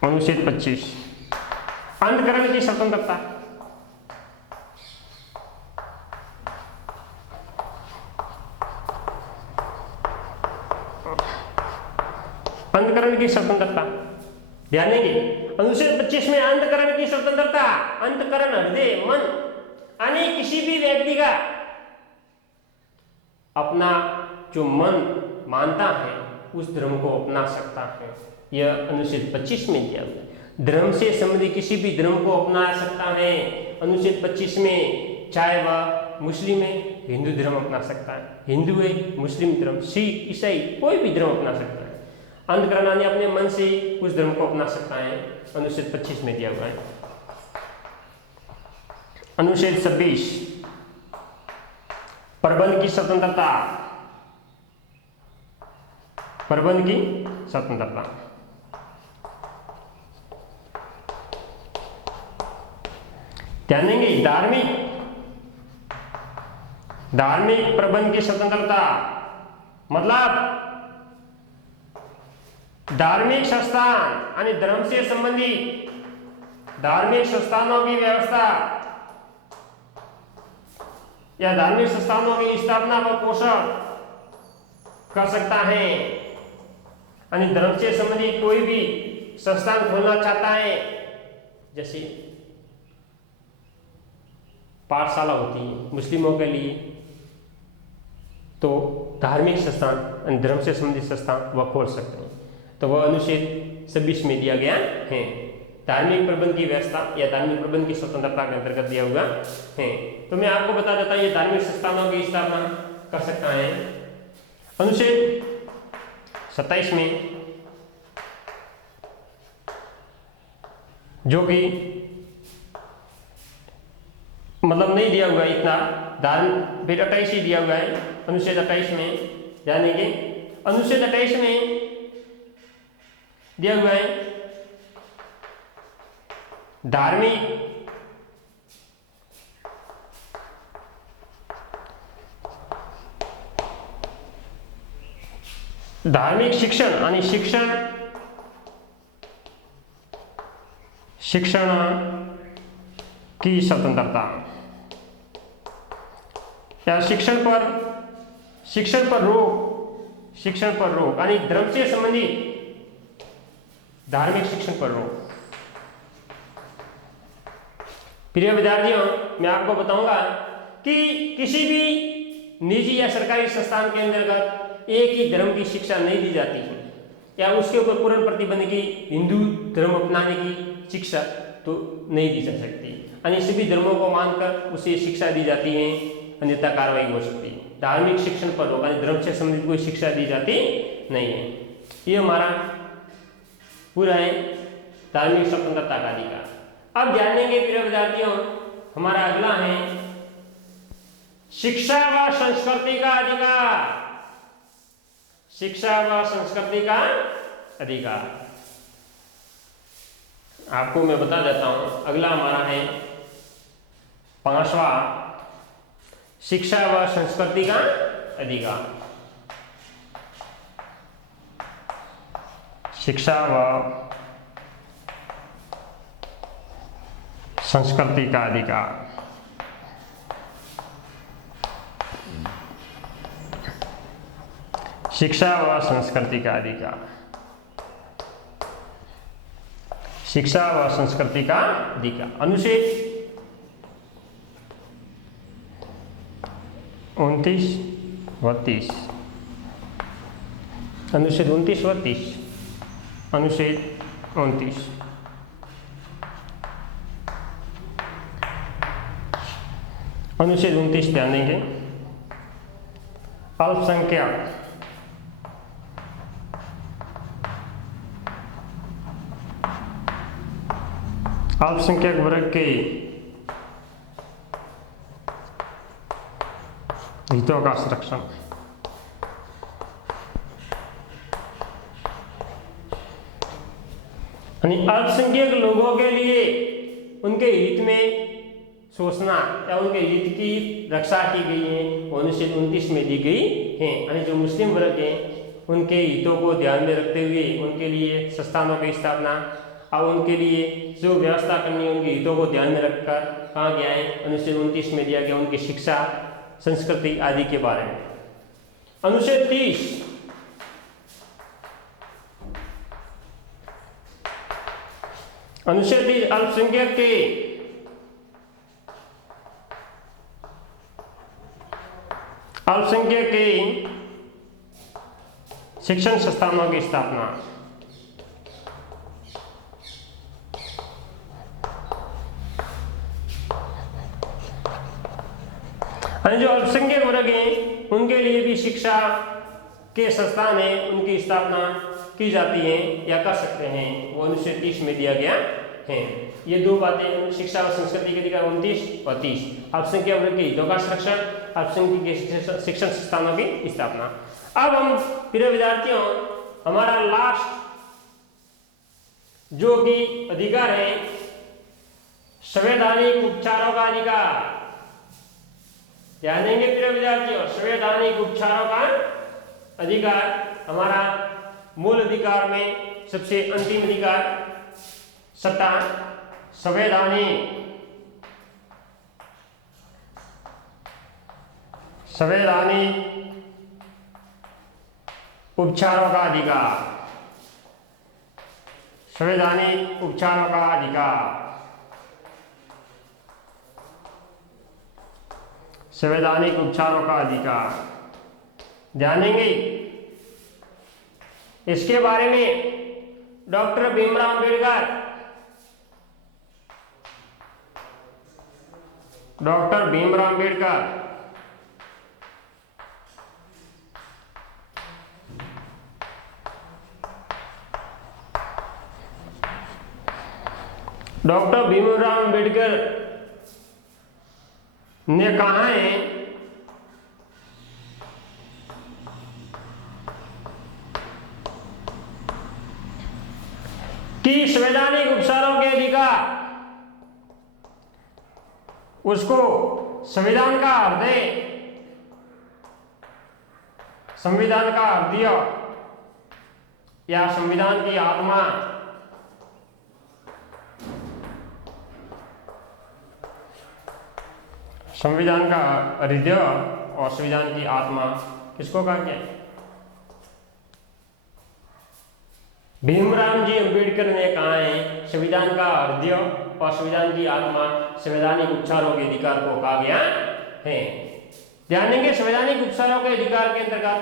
अनुच्छेद 25 अंतकरण की स्वतंत्रता, अंतकरण की स्वतंत्रता ध्यान देंगे। अनुच्छेद 25 में अंतकरण की स्वतंत्रता, अंतकरण हृदय मन यानी किसी भी व्यक्ति का अपना जो मन मानता है उस धर्म को अपना सकता है, यह अनुच्छेद 25 में दिया हुआ है। धर्म से संबंधित किसी भी धर्म को अपना सकता है अनुच्छेद 25 में, चाहे वह मुस्लिम है हिंदू धर्म अपना सकता है, हिंदू है मुस्लिम धर्म, सिख ईसाई कोई भी धर्म अपना सकता है। अंतकरण यानी अपने मन से उस धर्म को अपना सकता है, अनुच्छेद 25 में दिया हुआ है। अनुच्छेद 26 प्रबंध की स्वतंत्रता, प्रबंध की स्वतंत्रता, ध्यान देंगे। धार्मिक प्रबंध की स्वतंत्रता मतलब धार्मिक संस्थान यानी धर्म से संबंधित धार्मिक संस्थानों की व्यवस्था या धार्मिक संस्थानों की स्थापना व पोषण कर सकता है। यानी धर्म से संबंधित कोई भी संस्थान खोलना चाहता है, जैसे पाठशाला होती है मुस्लिमों के लिए, तो धार्मिक संस्थान धर्म से संबंधित संस्थान वह खोल सकते हैं। तो वह अनुच्छेद 26 में दिया गया है। धार्मिक प्रबंध की व्यवस्था या धार्मिक प्रबंध की स्वतंत्रता के अंतर्गत दिया हुआ है। तो मैं आपको बता देता हूँ ये धार्मिक संस्थानों की स्थापना कर सकता है अनुच्छेद 27 में, जो कि मतलब नहीं दिया हुआ है इतना, फिर 28 ही दिया हुआ है अनुच्छेद 28 में, जानेंगे अनुच्छेद 28 में दिया हुआ है धार्मिक शिक्षण आणि शिक्षण की स्वतंत्रता या शिक्षण पर रोक आणि धर्म से संबंधित धार्मिक शिक्षण पर रोक। प्रिय विद्यार्थियों, मैं आपको बताऊंगा कि किसी भी निजी या सरकारी संस्थान के अंतर्गत एक ही धर्म की शिक्षा नहीं दी जाती है या उसके ऊपर पूर्ण प्रतिबंध की हिंदू धर्म अपनाने की शिक्षा तो नहीं दी जा सकती, अन्य सभी धर्मों को मानकर उसे शिक्षा दी जाती है, अन्यथा कार्रवाई हो सकती है। धार्मिक शिक्षण पर रोक, धर्म से संबंधित कोई शिक्षा दी जाती नहीं है। ये हमारा पूरा है धार्मिक स्वतंत्रता का अधिकार। अब ध्यान देंगे प्रिय विद्यार्थियों, हमारा अगला है शिक्षा व संस्कृति का अधिकार। शिक्षा व संस्कृति का अधिकार आपको मैं बता देता हूं। अगला हमारा है 5वां, शिक्षा व संस्कृति का अधिकार। शिक्षा व संस्कृति का अधिकार। शिक्षा व संस्कृति का अधिकार। शिक्षा व संस्कृति का अधिकार। अनुच्छेद 29 व 30, अनुच्छेद 29 व 30, अनुच्छेद 29। अनुच्छेद 29 ध्यान देंगे। अल्पसंख्यक अल्पसंख्यक वर्ग के हितों का संरक्षण। अल्पसंख्यक लोगों के लिए उनके हित में सोचना या उनके हित की रक्षा की गई है, अनुच्छेद 29 में दी गई है। यानी जो मुस्लिम वर्ग हैं उनके हितों को ध्यान में रखते हुए उनके लिए संस्थानों की स्थापना और उनके लिए जो व्यवस्था करनी है उनके हितों को ध्यान में रखकर कहा गया है, अनुच्छेद 29 में दिया गया उनकी शिक्षा, संस्कृति आदि के बारे में। अनुच्छेद 30 अल्पसंख्यक के शिक्षण संस्थानों की स्थापना। जो अल्पसंख्यक वर्ग हैं उनके लिए भी शिक्षा के संस्थान है, उनकी स्थापना की जाती है या कर सकते हैं, वो अनुच्छेद 30 में दिया गया है। ये दो बातें, शिक्षा व संस्कृति के अधिकार 29 और 30, अल्पसंख्यक वर्ग के हितों का संरक्षण, अल्पसंख्यक के शिक्षण संस्थानों की स्थापना। अब हम प्रिय विद्यार्थियों, हमारा लास्ट जो कि अधिकार है संवैधानिक उपचारों का अधिकार। ध्यान देंगे प्रिय विद्यार्थियों, संवैधानिक उपचारों का अधिकार हमारा मूल अधिकार में सबसे अंतिम अधिकार सत्ता संवैधानिक उपचारों का अधिकार। संवैधानिक उपचारों का अधिकार। संवैधानिक उपचारों का अधिकार ध्यान देंगे। इसके बारे में doctor Bhimrao Ambedkar, doctor Bhimrao Ambedkar, doctor Bhimrao Ambedkar ने कहा है कि संवैधानिक उपचारों के अधिकार उसको संविधान का हृदय, संविधान का हृदय या संविधान की आत्मा संविधान का हृदय और संविधान की आत्मा किसको कहा गया? भीमराव जी अंबेडकर ने कहा है संविधान का हृदय और संविधान की आत्मा संवैधानिक उपचारों के अधिकार को कहा गया है। ध्यान देंगे संवैधानिक उपचारों के अधिकार के अंतर्गत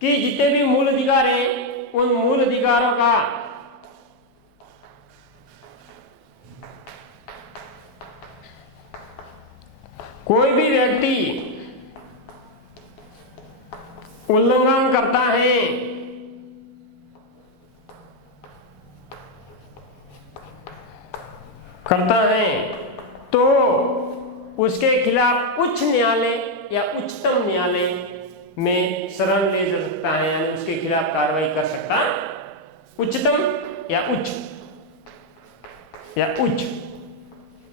कि जितने भी मूल अधिकार हैं उन मूल अधिकारों का कोई भी व्यक्ति उल्लंघन करता है तो उसके खिलाफ उच्च न्यायालय या उच्चतम न्यायालय में शरण ले जा सकता है, यानी उसके खिलाफ कार्रवाई कर सकता, उच्चतम या उच्च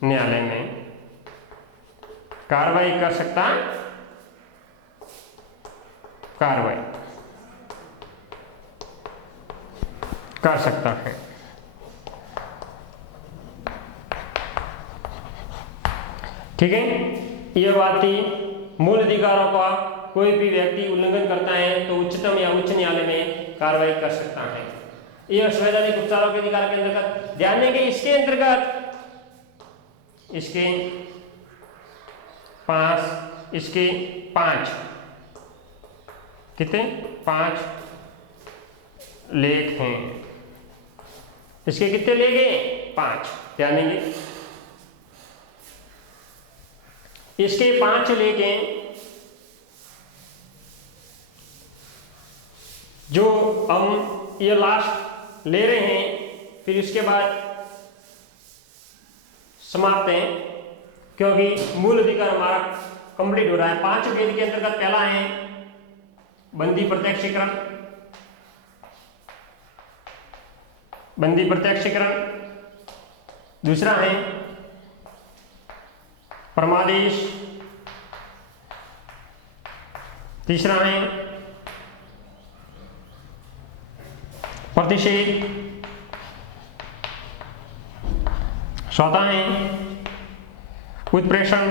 न्यायालय में कार्रवाई कर सकता, कार्रवाई कर सकता है। ठीक है, यह बात थी मूल अधिकारों का कोई भी व्यक्ति उल्लंघन करता है तो उच्चतम या उच्च न्यायालय में कार्रवाई कर सकता है। यह संवैधानिक उपचारों के अधिकार के अंतर्गत ध्यान देंगे। इसके अंतर्गत इसके 5 कितने 5 लेख हैं। इसके कितने लेख हैं? 5। ध्यान देंगे इसके 5 लेख हैं जो हम ये लास्ट ले रहे हैं, फिर इसके बाद समाप्त हैं क्योंकि मूल अधिकार हमारा कंप्लीट हो रहा है। 5 वेद के अंतर्गत पहला है बंदी प्रत्यक्षीकरण, बंदी प्रत्यक्षीकरण। दूसरा है परमादेश। तीसरा है प्रतिषेध। चौथा है उत्प्रेषण।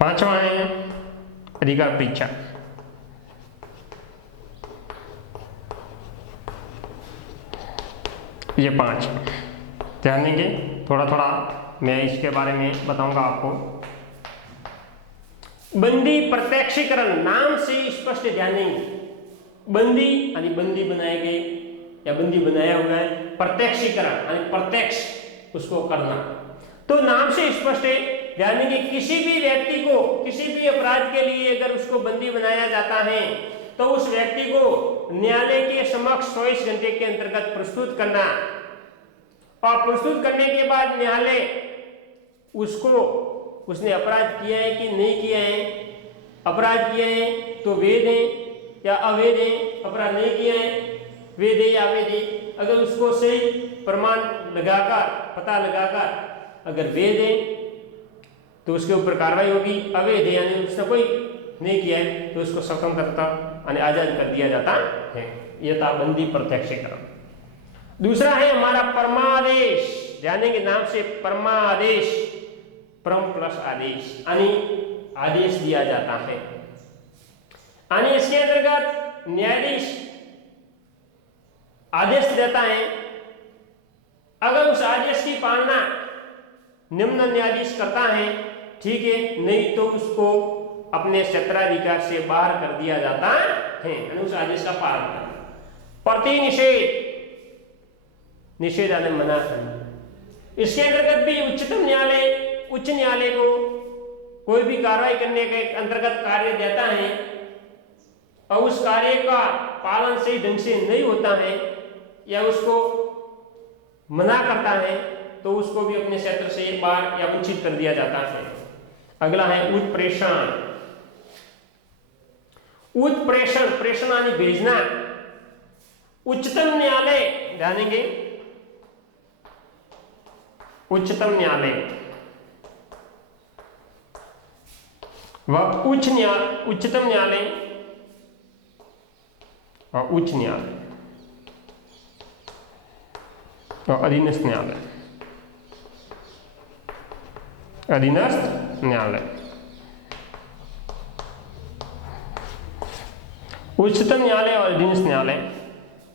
5वां है अधिकार परीक्षा। ये 5 ध्यान देंगे। थोड़ा थोड़ा मैं इसके बारे में बताऊंगा आपको। बंदी प्रत्यक्षीकरण नाम से स्पष्ट ध्यान देंगे। बंदी यानी बंदी बनाए गए या बंदी बनाया हुआ है, प्रत्यक्षीकरण यानी प्रत्यक्ष उसको करना। तो नाम से स्पष्ट है, ध्यान देंगे किसी भी व्यक्ति को किसी भी अपराध के लिए अगर उसको बंदी बनाया जाता है तो उस व्यक्ति को न्यायालय के समक्ष 24 घंटे के अंतर्गत प्रस्तुत करना, और प्रस्तुत करने के बाद न्यायालय उसको उसने अपराध किया है कि नहीं किया है, अपराध किया है तो वैध है या अवैध है, अपराध नहीं किया है वैध है या अवैध है। अगर उसको सही प्रमाण लगाकर पता लगाकर अगर वैध है तो उसके ऊपर कार्रवाई होगी, अवैध है यानी उसने कोई नहीं किया है तो उसको स्वतंत्रता यानी आजाद कर दिया जाता है। यह था बंदी प्रत्यक्षीकरण। दूसरा है हमारा परमादेश। ध्यान देंगे नाम से परमादेश, परम प्लस आदेश यानी आदेश दिया जाता है। यानी इसके अंतर्गत न्यायाधीश आदेश देता है, अगर उस आदेश की पालना निम्न न्यायाधीश करता है ठीक है, नहीं तो उसको अपने क्षेत्राधिकार से बाहर कर दिया जाता है, यानी उस आदेश का पालन करना। प्रति निषेध, निषेध यानी मना करना। इसके अंतर्गत भी उच्चतम न्यायालय उच्च न्यायालय को कोई भी कार्रवाई करने के अंतर्गत कार्य देता है और उस कार्य का पालन सही ढंग से नहीं होता है या उसको मना करता है तो उसको भी अपने क्षेत्र से एक बार या उचित कर दिया जाता है। अगला है उत्प्रेषण। उत्प्रेषण, प्रेषण यानी भेजना। उच्चतम न्यायालय, ध्यान देंगे, उच्चतम न्यायालय व उच्चतम न्यायालय और उच्च न्यायालय और अधीनस्थ न्यायालय, अधीनस्थ न्यायालय। उच्चतम न्यायालय और अधीनस्थ न्यायालय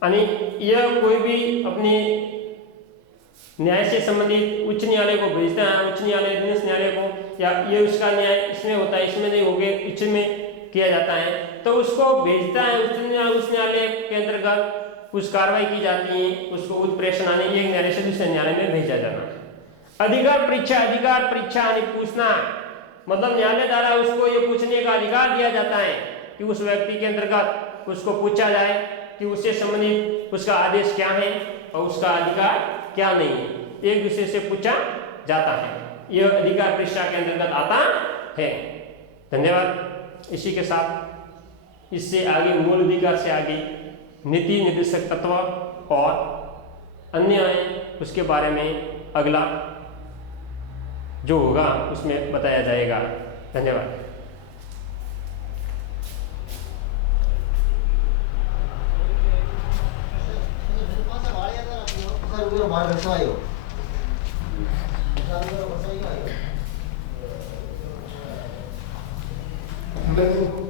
यानी यह कोई भी अपनी न्याय से संबंधित उच्च न्यायालय को भेजता है, उच्च न्यायालय अधीनस्थ न्यायालय को, या ये उसका न्याय इसमें होता है, इसमें नहीं होगे उच्च में किया जाता है, तो उसको भेजता है उस न्यायालय के अंतर्गत कुछ कार्रवाई की जाती है, उसको उत्प्रेषण यानी एक न्यायालय से दूसरे न्यायालय में भेजा जाना। अधिकार परीक्षा, अधिकार परीक्षा यानी पूछना, मतलब न्यायालय द्वारा उसको ये पूछने का अधिकार दिया जाता है कि उस व्यक्ति के अंतर्गत उसको पूछा जाए कि उससे संबंधित उसका आदेश क्या है और उसका अधिकार क्या नहीं है, एक दूसरे से पूछा जाता है। यह अधिकार परीक्षा के अंतर्गत आता है। धन्यवाद। इसी के साथ इससे आगे मूल अधिकार से आगे नीति निर्देशक तत्व और अन्य हैं, उसके बारे में अगला जो होगा उसमें बताया जाएगा। धन्यवाद। Gracias.